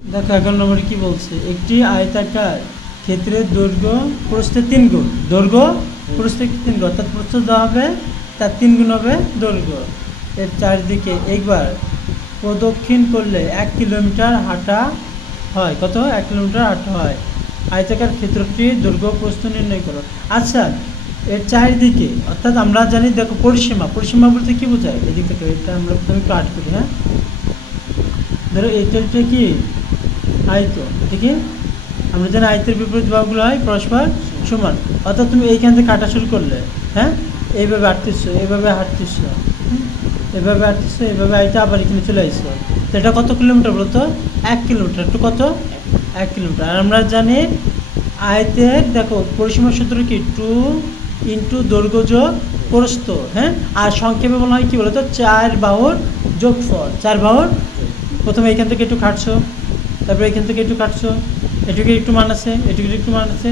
দেখো 11 নম্বরে কি বলছে, একটি আয়তাকার ক্ষেত্রের দৈর্ঘ্য প্রস্থে 3 গুণ, দৈর্ঘ্য প্রস্থে 3 গুণ, অর্থাৎ প্রস্থ দেওয়া হবে তার 3 গুণ হবে দৈর্ঘ্য। এর চারদিকে একবার প্রদক্ষিণ করলে 1 কিলোমিটার হাঁটা হয়। কত? 1 কিলোমিটার হাঁটা হয়। আয়তাকার ক্ষেত্রটির দৈর্ঘ্য প্রস্থ নির্ণয় করো। আচ্ছা, এর চারিদিকে, অর্থাৎ আমরা জানি, দেখো পরিসীমা, পরিসীমা বলতে কি বোঝায়? এদিক থেকে এটা আমরা প্রথমে একটু আট করি। হ্যাঁ, ধরো এটা কি আয়ত, ঠিক আছে? আমরা জানি আয়তের বিপরীত বাহুগুলো হয় পরস্পর সমান। অর্থাৎ তুমি এইখান থেকে কাটা শুরু করলে, হ্যাঁ, এইভাবে হাঁটতেছো, এইভাবে হাঁটতেছো, এভাবে হাঁটতেছো, এইভাবে আয়টা আবার এখানে চলে আসছো। তো এটা কত কিলোমিটার বলো তো? 1 কিলোমিটার। একটু কত? 1 কিলোমিটার। আর আমরা জানি আয়তের, দেখো পরিসীমার সূত্র কি? 2 ইন্টু দৈর্ঘ্য যোগ প্রস্থ। হ্যাঁ, আর সংক্ষেপে বলা হয় কি বলো তো? 4 বাহুর যোগফল। 4 বাহুর, প্রথমে এখান থেকে একটু কাটছো, তারপরে এখান থেকে একটু কাটছো, এটুকু একটু মান আছে, এটুকু একটু মান আছে,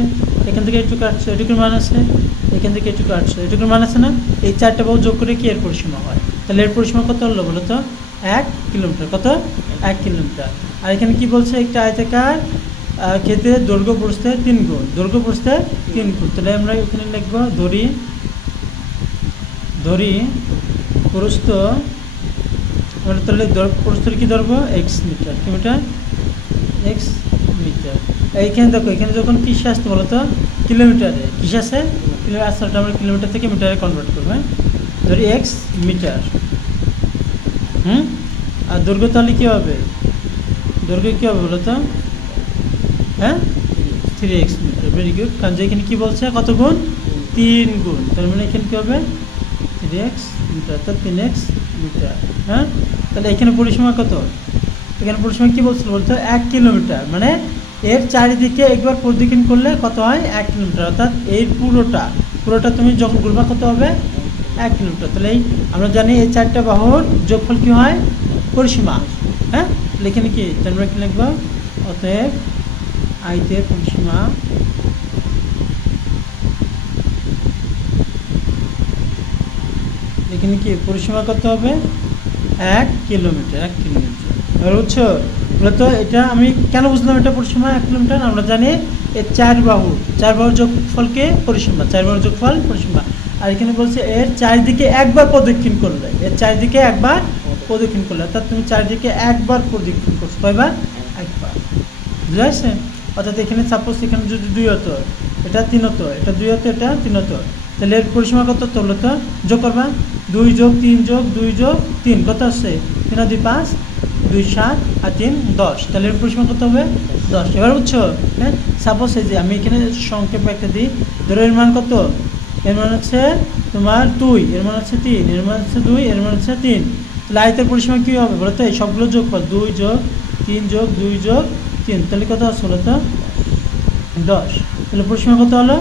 এখান থেকে একটু কাটছো, এটুকুর মান আছে, এখান থেকে একটু কাটছো, এটুকুর মান আছে না? এই 4টা বাহু যোগ করে কি এর পরিসীমা হয়। তাহলে এর পরিসীমা কত হলো বলো তো? 1 কিলোমিটার। কত? 1 কিলোমিটার। আর এখানে কি বলছে? একটা আয়তাকার ক্ষেত্রে দৈর্ঘ্য প্রস্থে 3 গুণ, দৈর্ঘ্য প্রস্থে 3 গুণ। তাহলে আমরা এখানে লিখবো ধরি প্রস্থ, আমরা তাহলে প্রস্থের কি ধরবো? X metre. কি মিটার? X metre. এইখানে দেখো, এখানে যখন কিসে আসতে বলো তো? কিলোমিটারে। কিসে আসে? কিলোমিটার আসতে, আমরা কিলোমিটার থেকে মিটারে কনভার্ট করবো। হ্যাঁ, ধরি এক্স মিটার। আর দৈর্ঘ্য তাহলে কী হবে? দৈর্ঘ্য কী হবে বলো তো? হ্যাঁ, 3x মিটার। Very good. কারণ যে এখানে কী বলছে? কত গুণ? 3 গুণ। তার মানে এখানে কী হবে? 3x মিটার, অর্থাৎ 3x মিটার। হ্যাঁ, তাহলে এখানে পরিসীমা কত? এখানে পরিসীমা কী বলছিল বলতো? 1 কিলোমিটার। মানে এর চারিদিকে একবার প্রদক্ষিণ করলে কত হয়? 1 কিলোমিটার। অর্থাৎ এই পুরোটা তুমি যখন ঘুরবা কত হবে? 1 কিলোমিটার। তাহলে আমরা জানি এই 4টা বাহুর যোগফল কী হয়? পরিসীমা। হ্যাঁ, এখানে কি আমরা কি লিখবো? অতএব আয়তের পরিসীমা এখানে কি পরিসীমা কত হবে? 1 কিলোমিটার। 1 কিলোমিটার। এবার বুঝছো বলতো? এটা আমি কেন বুঝলাম এটা পরিসীমা 1 কিলোমিটার? আমরা জানি এর 4 বাহুর যোগফলকে পরিসীমা, 4 বাহুর যোগফল পরিসীমা। আর এখানে বলছে এর চারিদিকে একবার প্রদক্ষিণ করলে, এর চারিদিকে একবার প্রদক্ষিণ করলে, অর্থাৎ তুমি চারিদিকে একবার প্রদক্ষিণ করছো। কয়বার? একবার। বুঝতে পারছেন? অর্থাৎ এখানে সাপোজ এখানে যদি 2 হতো, এটা 3 হতো, এটা 2 হতো, এটা 3 হতো, তাহলে এর পরিসীমা কত হলো তো? যোগ করবা, 2 যোগ 3 যোগ 2 যোগ 3 কত আসছে? 3 আর 2 5, 2 7 আর 3 10। তাহলে এর পরিসীমা কত হবে? 10। এবার বুঝছো? হ্যাঁ, সাপোজ এই যে আমি এখানে সংক্ষেপে একটা দিই। ধরো এর মান কত? এর মান হচ্ছে তোমার 2, এর মান হচ্ছে 3, এর মান হচ্ছে 2, এর মান হচ্ছে 3। তাহলে আয়তের পরিসীমা কী হবে বলো তো? এই সবগুলো যোগ কর, 2 যোগ 3 যোগ 2 যোগ 3, তাহলে কত আসছে বলো তো? 10। তাহলে পরিসীমা কত হলো?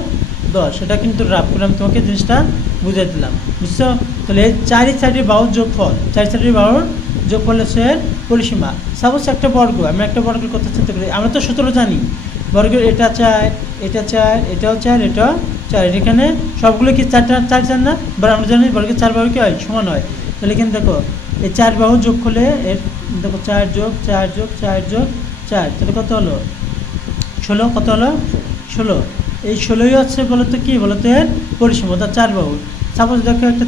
10। এটা কিন্তু রাফ করে আমি তোমাকে জিনিসটা বুঝিয়ে দিলাম। বুঝছো? তাহলে এই 4 বাহুর যোগফল, 4 বাহুর যোগফল হচ্ছে পরিসীমা। সাপোজ একটা বর্গ, আমি একটা বর্গের কথা চিন্তা করি, আমরা তো সূত্র জানি বর্গের, এটা 4, এটা 4, এটাও 4, এটাও 4। এখানে সবগুলো কি 4 না? এবার আমরা জানি বর্গের 4 বাহু কি হয়? সমান হয়। তাহলে এখানে দেখো এই 4 বাহু যোগ করলে এর দেখো 4 যোগ 4 যোগ 4 যোগ 4, তাহলে কত হলো? 16। কত হলো? 16। এই 16ই হচ্ছে বলতো কি বলতো এর পরিসীমা, অর্থাৎ 4 বাহু। সাপোজ দেখো একটা,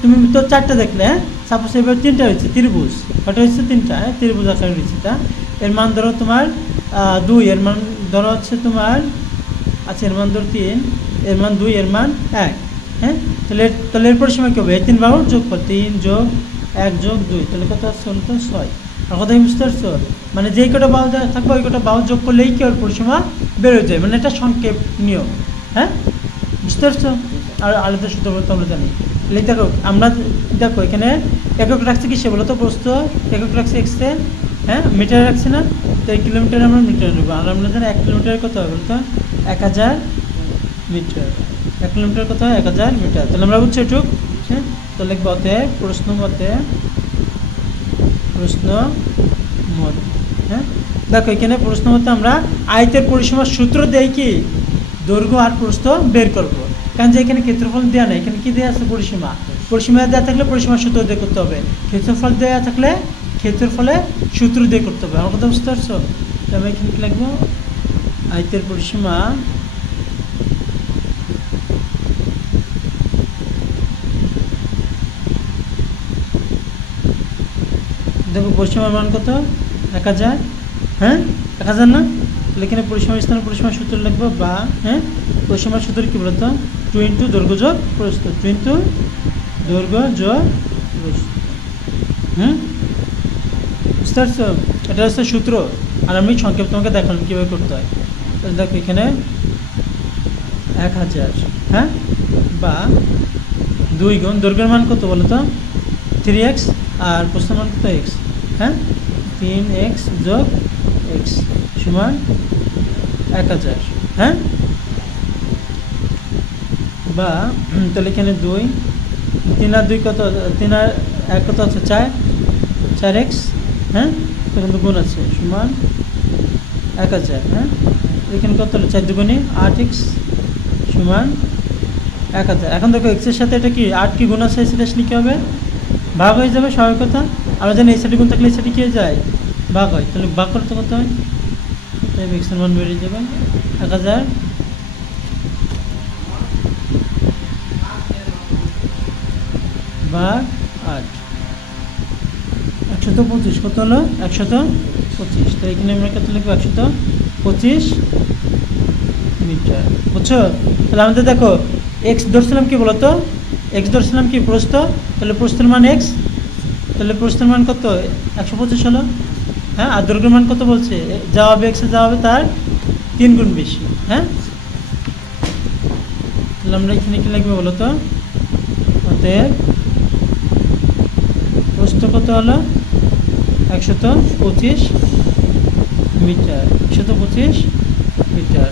তুমি তো 4টা দেখলে, হ্যাঁ, সাপোজ এবার 3টা হয়েছে ত্রিভুজ। কটা হয়েছে? 3টা। হ্যাঁ, ত্রিভুজ আকার হয়েছে। এটা এর মান ধরো তোমার 2, এর মান ধরো হচ্ছে তোমার, আচ্ছা এর মান ধরো 3, এর মান 2, এর মান 1। হ্যাঁ, তাহলে এর পরিসীমা কী হবে? এই 3 বাহুর যোগফল, 3 যোগ 1 যোগ 2, তাহলে কত আসছে বলতো? 6। আর কথা বুঝতে পারছো? মানে যেই কটা বাহু থাকবে ওই কটা বাহু যোগ করলেই কি ওর পরিসীমা বেরোয় যায়। মানে এটা সংক্ষেপ নিয়ম। হ্যাঁ, বুঝতে পারছো? আর আলাদা সূত্র বলতে আমরা জানি। দেখো আমরা দেখো এখানে একক রাখছি কি সে বলো তো? প্রস্থ একক রাখছি এক্সে, হ্যাঁ, মিটার রাখছি না? তো এই কিলোমিটার আমরা মিটার নেবো। আর আমরা জানি 1 কিলোমিটারের কত হবে বলতো? 1000 মিটার। 1 কিলোমিটার কত হয়? 1000 মিটার। তাহলে আমরা বুঝছি এটুক। হ্যাঁ, তো লিখবো অতএব প্রশ্ন মতে, হ্যাঁ, দেখো এখানে প্রশ্ন মতে আমরা আয়তের পরিসীমার সূত্র দেই কি? দৈর্ঘ্য আর প্রস্থ বের করবো। কারণ যে এখানে ক্ষেত্রফল দেওয়া নেই, এখানে কি দেওয়া আছে? পরিসীমা। পরিসীমা দেওয়া থাকলে পরিসীমার সূত্র বের করতে হবে। ক্ষেত্রফল দেওয়া থাকলে ক্ষেত্রের ফলে সূত্র দিয়ে করতে হবে। আমার কথা বুঝতে পারছো? আমি এখানে কি লিখবো, আয়তের পরিসীমা দেখো, পরিসীমার মান কত, 1000, হ্যাঁ 1000 না, তাহলে এখানে পরিসীমার স্থানে পরিসীমার সূত্র লিখবো, বা হ্যাঁ পরিসীমার সূত্র কি বলতো, 2 ইন্টু দৈর্ঘ্য যোগ প্রস্থ, 2 ইন্টু দৈর্ঘ্য যোগ প্রস্থ। বুঝতে পারছো? এটা হচ্ছে সূত্র, আর আমি সংক্ষেপ তোমাকে দেখালাম কীভাবে করতে হয়। তাহলে দেখো এখানে 1000, হ্যাঁ, বা 2 গুণ দৈর্ঘ্যের মান কত বলো তো, 3x, আর প্রস্থের মান কত x, হ্যাঁ 3x যোগ x সমান 1000, হ্যাঁ, বা তাহলে এখানে 2, 3 আর 2 কত, 3 আর 1 কত আছে, 4x, হ্যাঁ, তখন তো গুণ আছে, সমান 1000, হ্যাঁ, এখানে কত হলো, 4 দুগুণে 8x সমান 1000। এখন দেখো এক্সের সাথে এটা কি 8 কি গুণ আছে, সেটা আসলে কী হবে, ভাগ হয়ে যাবে, স্বাভাবিক কথা। আমরা জানি এই সাইডে গুণ থাকলে এই সাইডে কী হয়ে যায়, ভাগ হয়, তাহলে ভাগ করতে কত হয়, তাই এক্সের মান বেরিয়ে যাবে 1000 ভাগ 8, 125, কত হলো 125। তো এখানে আমরা কত লিখবো, 125 মিটার। বুঝছো? তাহলে আমাদের দেখো এক্স ধরছিলাম কি বলতো, এক্স ধরছিলাম কি প্রস্থ, তাহলে প্রস্থের মান এক্স, তাহলে প্রস্থের মান কত 125 হলো, হ্যাঁ, আর দৈর্ঘ্যের মান কত বলছে, যা হবে এক্সে যা হবে তার 3 গুণ বেশি, হ্যাঁ। তাহলে আমরা এখানে কি লিখবো বলতো, অতএব প্রস্থ কত হলো 125 মিটার, 125 মিটার।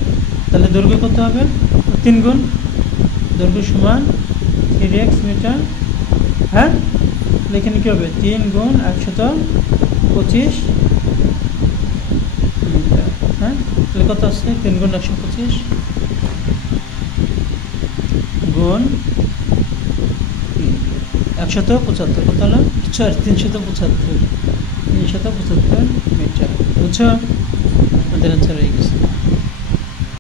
তাহলে দৈর্ঘ্য কত হবে, 3 গুণ দৈর্ঘ্য সমান 3x মিটার, হ্যাঁ, এখানে কী হবে 3 গুণ 125 মিটার, হ্যাঁ, তাহলে কত আসছে, 3 গুণ 125 গুণ 175, কত হলো 375 মিটার। বুঝছো? আমাদের অ্যান্সার হয়ে গেছে।